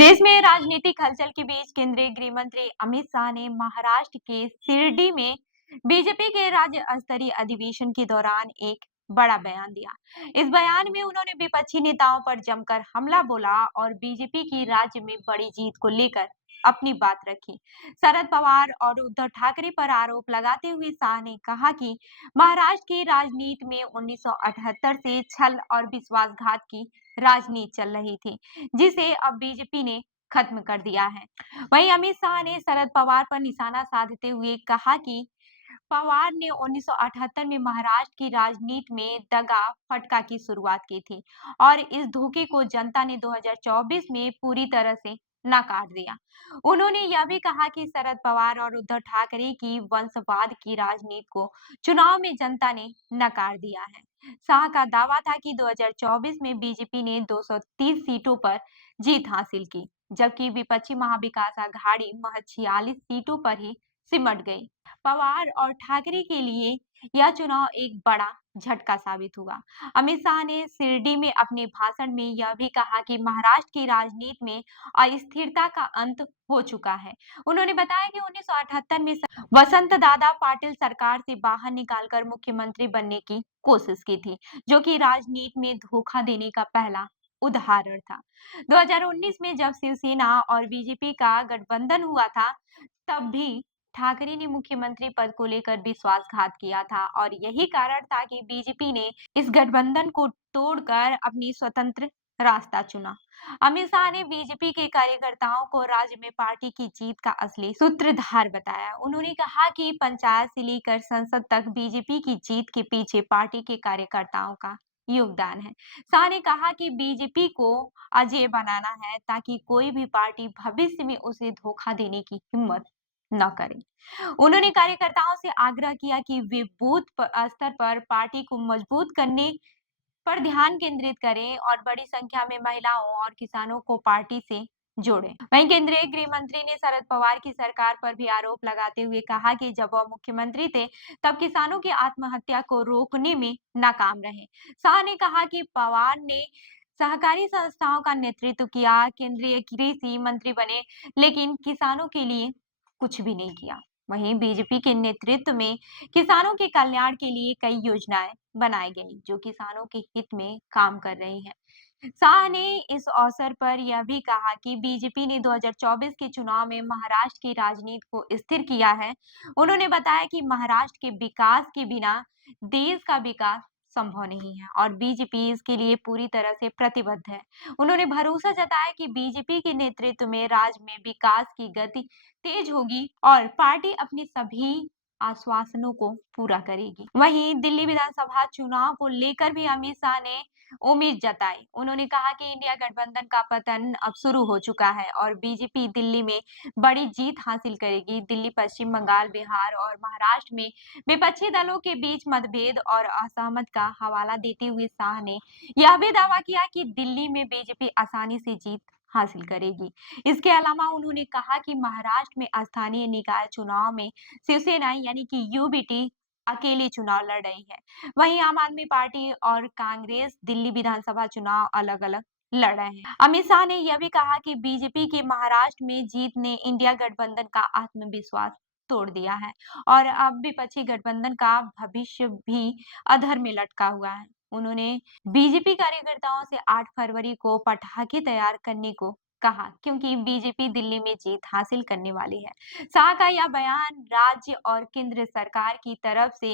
देश में राजनीतिक हलचल के बीच केंद्रीय गृह मंत्री अमित शाह ने महाराष्ट्र के शिरडी में बीजेपी के राज्य स्तरीय अधिवेशन के दौरान एक बड़ा बयान दिया। इस बयान में उन्होंने विपक्षी नेताओं पर जमकर हमला बोला और बीजेपी की राज्य में बड़ी जीत को लेकर अपनी बात रखी। शरद पवार और उद्धव ठाकरे पर आरोप लगाते हुए शाह ने कहा कि महाराष्ट्र की राजनीति में 1978 से छल और विश्वासघात की राजनीति चल रही थी, जिसे अब बीजेपी ने खत्म कर दिया है। वहीं अमित शाह ने शरद पवार पर निशाना साधते हुए कहा कि पवार ने 1978 में महाराष्ट्र की राजनीति में दगा फटका की शुरुआत की थी और इस धोखे को जनता ने 2024 में पूरी तरह से नकार दिया। उन्होंने यह भी कहा कि शरद पवार और उद्धव ठाकरे की वंशवाद की राजनीति को चुनाव में जनता ने नकार दिया है। शाह का दावा था कि 2024 में बीजेपी ने 230 सीटों पर जीत हासिल की, जबकि विपक्षी महाविकास आघाड़ी महज 46 सीटों पर ही सिमट गई। पवार और ठाकरे के लिए यह चुनाव एक बड़ा झटका साबित हुआ। अमित शाह ने शिरडी में अपने भाषण में यह भी कहा कि महाराष्ट्र की राजनीति में अस्थिरता का अंत हो चुका है। उन्होंने बताया कि 1978 में वसंत दादा पाटिल सरकार से बाहर निकालकर मुख्यमंत्री बनने की कोशिश की थी, जो कि राजनीति में धोखा देने का पहला उदाहरण था। 2019 में जब शिवसेना और बीजेपी का गठबंधन हुआ था, तब भी ठाकरे ने मुख्यमंत्री पद को लेकर विश्वासघात किया था और यही कारण था कि बीजेपी ने इस गठबंधन को तोड़कर अपनी स्वतंत्र रास्ता चुना। अमित शाह ने बीजेपी के कार्यकर्ताओं को राज्य में पार्टी की जीत का असली सूत्रधार बताया। उन्होंने कहा कि पंचायत से लेकर संसद तक बीजेपी की जीत के पीछे पार्टी के कार्यकर्ताओं का योगदान है। शाह ने कहा कि बीजेपी को अजेय बनाना है ताकि कोई भी पार्टी भविष्य में उसे धोखा देने की हिम्मत न करें। उन्होंने कार्यकर्ताओं से आग्रह किया कि वे स्तर पर पार्टी को मजबूत करने पर ध्यान केंद्रित करें और बड़ी संख्या में महिलाओं और किसानों को पार्टी से जोड़ें। वहीं केंद्रीय गृह मंत्री ने शरद पवार की सरकार पर भी आरोप लगाते हुए कहा कि जब वह मुख्यमंत्री थे, तब किसानों की आत्महत्या को रोकने में नाकाम रहे। शाह ने कहा कि पवार ने सहकारी संस्थाओं का नेतृत्व किया, केंद्रीय कृषि मंत्री बने, लेकिन किसानों के लिए कुछ भी नहीं किया। वहीं बीजेपी के नेतृत्व में किसानों के कल्याण के लिए कई योजनाएं बनाई गई, जो किसानों के हित में काम कर रही हैं। शाह ने इस अवसर पर यह भी कहा कि बीजेपी ने 2024 के चुनाव में महाराष्ट्र की राजनीति को स्थिर किया है। उन्होंने बताया कि महाराष्ट्र के विकास के बिना देश का विकास संभव नहीं है और बीजेपी इसके लिए पूरी तरह से प्रतिबद्ध है। उन्होंने भरोसा जताया कि बीजेपी के नेतृत्व में राज्य में विकास की गति तेज होगी और पार्टी अपनी सभी आश्वासनों को पूरा करेगी। वहीं दिल्ली विधानसभा चुनाव को लेकर भी अमित शाह ने उम्मीद जताई। उन्होंने कहा कि इंडिया गठबंधन का पतन अब शुरू हो चुका है और बीजेपी दिल्ली में बड़ी जीत हासिल करेगी। दिल्ली, पश्चिम बंगाल, बिहार और महाराष्ट्र में विपक्षी दलों के बीच मतभेद और असहमत का हवाला देते हुए शाह ने यह भी दावा किया कि दिल्ली में बीजेपी आसानी से जीत हासिल करेगी। इसके अलावा उन्होंने कहा कि महाराष्ट्र में स्थानीय निकाय चुनाव में शिवसेना यानी कि यूबीटी अकेले चुनाव लड़ रही है। वहीं आम आदमी पार्टी और कांग्रेस दिल्ली विधानसभा चुनाव अलग-अलग लड़ रहे हैं। अमित शाह ने यह भी कहा कि बीजेपी के महाराष्ट्र में जीत ने इंडिया गठबंधन का आत्मविश्वास तोड़ दिया है और अब विपक्षी गठबंधन का भविष्य भी अधर में लटका हुआ है। उन्होंने बीजेपी कार्यकर्ताओं से 8 फरवरी को पटाखे तैयार करने को कहा, क्योंकि बीजेपी दिल्ली में जीत हासिल करने वाली है। शाह का यह बयान राज्य और केंद्र सरकार की तरफ से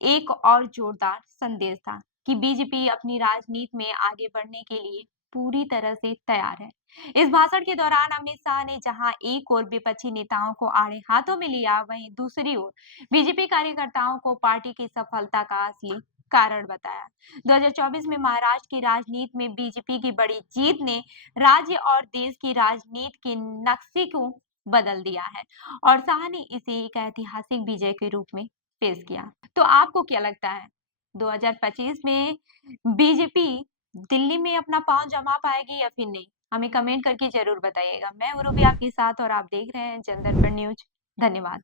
एक और जोरदार संदेश था कि बीजेपी अपनी राजनीति में आगे बढ़ने के लिए पूरी तरह से तैयार है। इस भाषण के दौरान अमित शाह ने जहां एक ओर विपक्षी नेताओं को आड़े हाथों में लिया, वहीं दूसरी ओर बीजेपी कार्यकर्ताओं को पार्टी की सफलता का असली कारण बताया। 2024 में महाराष्ट्र की राजनीति में बीजेपी की बड़ी जीत ने राज्य और देश की राजनीति के नक्शे को बदल दिया है और शाह ने इसे एक ऐतिहासिक विजय के रूप में पेश किया। तो आपको क्या लगता है, 2025 में बीजेपी दिल्ली में अपना पांव जमा पाएगी या फिर नहीं? हमें कमेंट करके जरूर बताइएगा। मैं उर्वी आपके साथ और आप देख रहे हैं जनदर्पण न्यूज। धन्यवाद।